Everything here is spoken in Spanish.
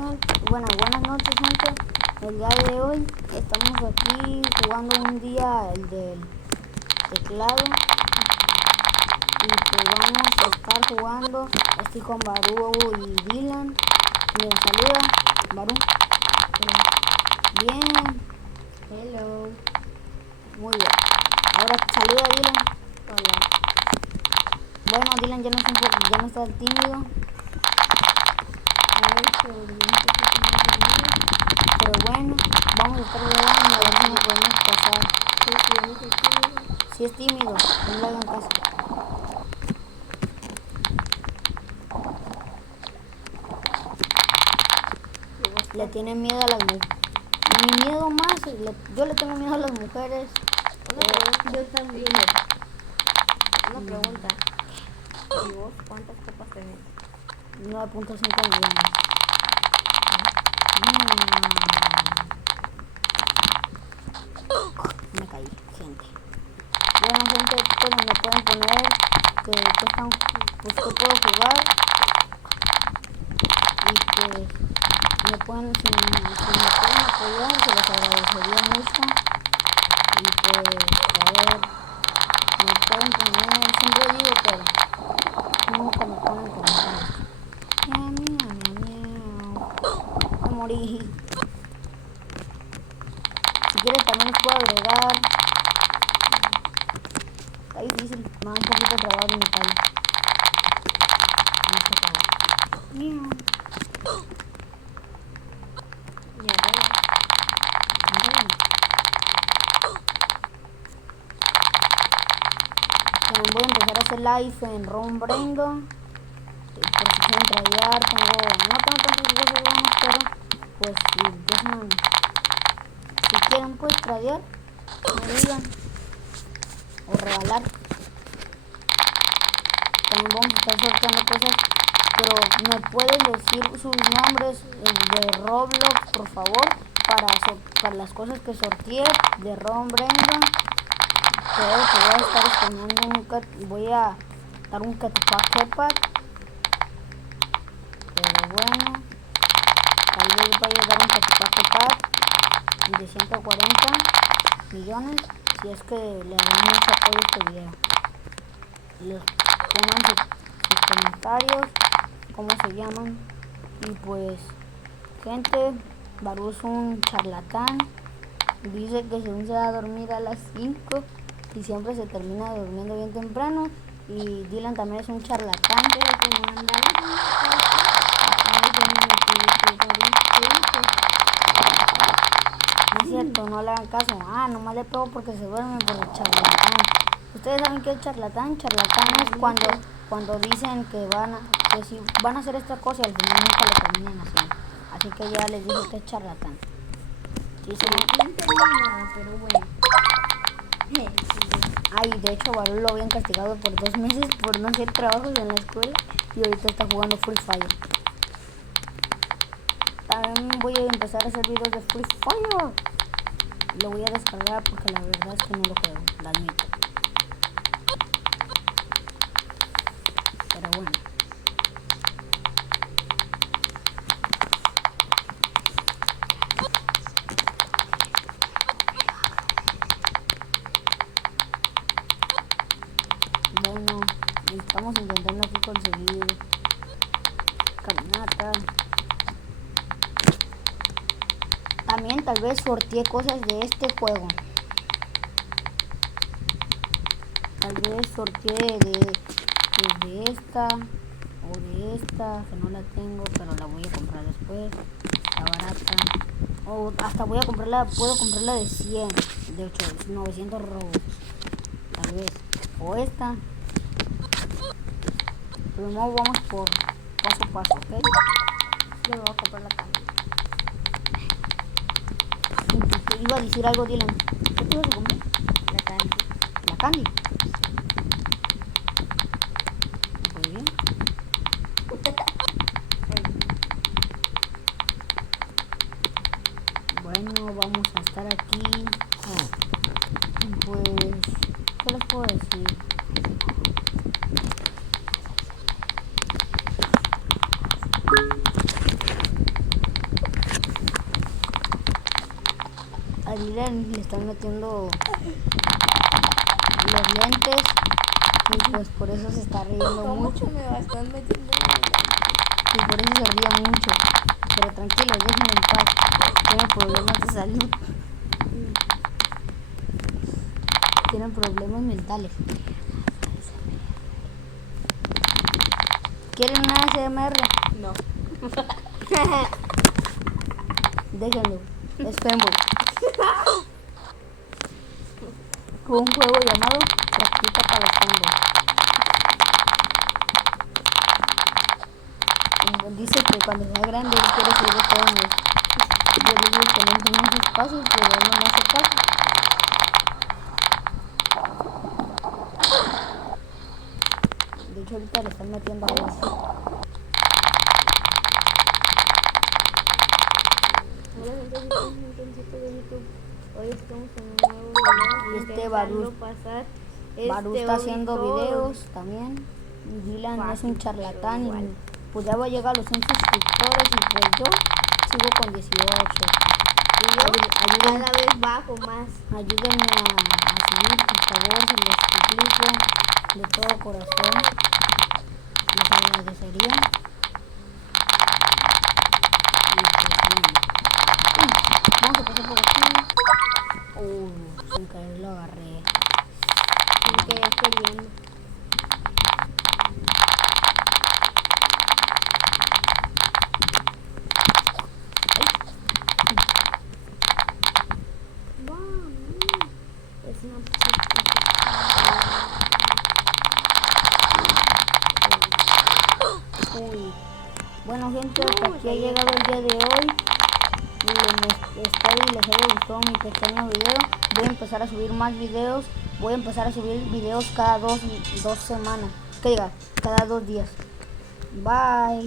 Buenas noches, gente. El día de hoy estamos aquí jugando un día el del teclado. Y pues vamos a estar jugando. Estoy con Baru y Dylan. Bien, saluda, Baru. Bien. Hello. Muy bien. Ahora saluda, Dylan. Hola. Bueno, Dylan ya no está tímido. Pero bueno, vamos a estar grabando a ver si nos podemos pasar. Si es tímido, no le hagan caso. Le tienen miedo a las mujeres. Mi miedo más, yo le tengo miedo a las mujeres. Yo también. Una pregunta. ¿Y vos cuántas copas tenés? 9.5 millones. Me caí, gente. Bueno, gente, pues me pueden poner que están, pues que puedo jugar. Y pues me pueden, si me pueden apoyar, se los agradecería mucho. Y pues, a ver, me pueden poner, siempre digo, pero nunca me ponen comentarios. Miau, miau, miau. Me morí. Si quieres también los puedo agregar. Está difícil, me da un poquito trabado mi palo. Miau. Voy a empezar a hacer live en Ron Brendo. Por si quieren tradear, no tengo tantos videos buenos, pero pues si quieren pues tradear, me digan. O regalar. También vamos a estar sorteando cosas, pero me pueden decir sus nombres de Roblox, por favor, para las cosas que sorteé de Ron Brendo. Creo que voy a estar escogiendo voy a dar un catpack. Pero bueno, tal vez vaya a dar un catpack de 140 millones si es que le dan mucho apoyo a este video. Les pongan sus comentarios, cómo se llaman. Y pues, gente, Baru es un charlatán. Dice que según se va a dormir a las 5 y siempre se termina durmiendo bien temprano. Y Dylan también es un charlatán. No es cierto, no le hagan caso. Nomás le pego porque se duerme por el charlatán. Ustedes saben qué es charlatán. Charlatán es cuando dicen que si van a hacer esta cosa y al final nunca lo terminan haciendo. Así que ya les dije que es charlatán. Sí, No entendí nada, pero bueno. De hecho, Baru lo habían castigado por 2 meses por no hacer trabajos en la escuela y ahorita está jugando Free Fire. También voy a empezar a hacer videos de Free Fire. Lo voy a descargar porque la verdad es que no lo juego, lo admito. Pero bueno. Bueno, estamos intentando aquí conseguir caminata. También tal vez sorteé cosas de este juego. Tal vez sorteé de esta o de esta, que no la tengo, pero la voy a comprar después. Está barata. O hasta puedo comprarla de 100, de 900 robos. Tal vez. O esta. Primero vamos por paso a paso, ¿ok? Yo me voy a comprar la candy. Te iba a decir algo, Dylan. ¿Qué te ibas a comprar? La candy. La candy. Muy bien. Bueno, vamos a estar aquí. Pues, ¿qué les puedo decir? Dylan le están metiendo los lentes y pues por eso se está riendo ¿Cómo mucho. que me están metiendo? Y por eso se ríe mucho. Pero tranquilos, déjenlo en paz. Tienen problemas de salud. Tienen problemas mentales. ¿Quieren una ASMR? No. Déjenlo. Es Fembo. Un juego llamado Practica para Fembo. Dice que cuando sea grande él quiere ser de Fembo. Yo digo que no entiendo sus pasos, pero él no me hace caso. De hecho ahorita le están metiendo a eso. Hola gente, soy un montoncito de YouTube. Hoy estamos en un nuevo video. Y este Baru intentando pasar Baru está haciendo videos también. Dylan es un Fácil, charlatán pero y igual. pues ya va a llegar a los 100 suscriptores y pues yo sigo con 18. Y yo Ayúdenme, cada vez bajo más. ayúdenme a subir, por favor, se los suplico de todo corazón. Les agradecería. Y pues bueno. Vamos a pasar por aquí. Sin querer lo agarré. Sin querer queriendo. Es una Uy. Bueno gente, hasta aquí ha llegado el día de hoy. Espero y les haya gustado mi pequeño video. Voy a empezar a subir más videos. Voy a empezar a subir videos cada dos semanas. Que diga, cada 2 días. Bye.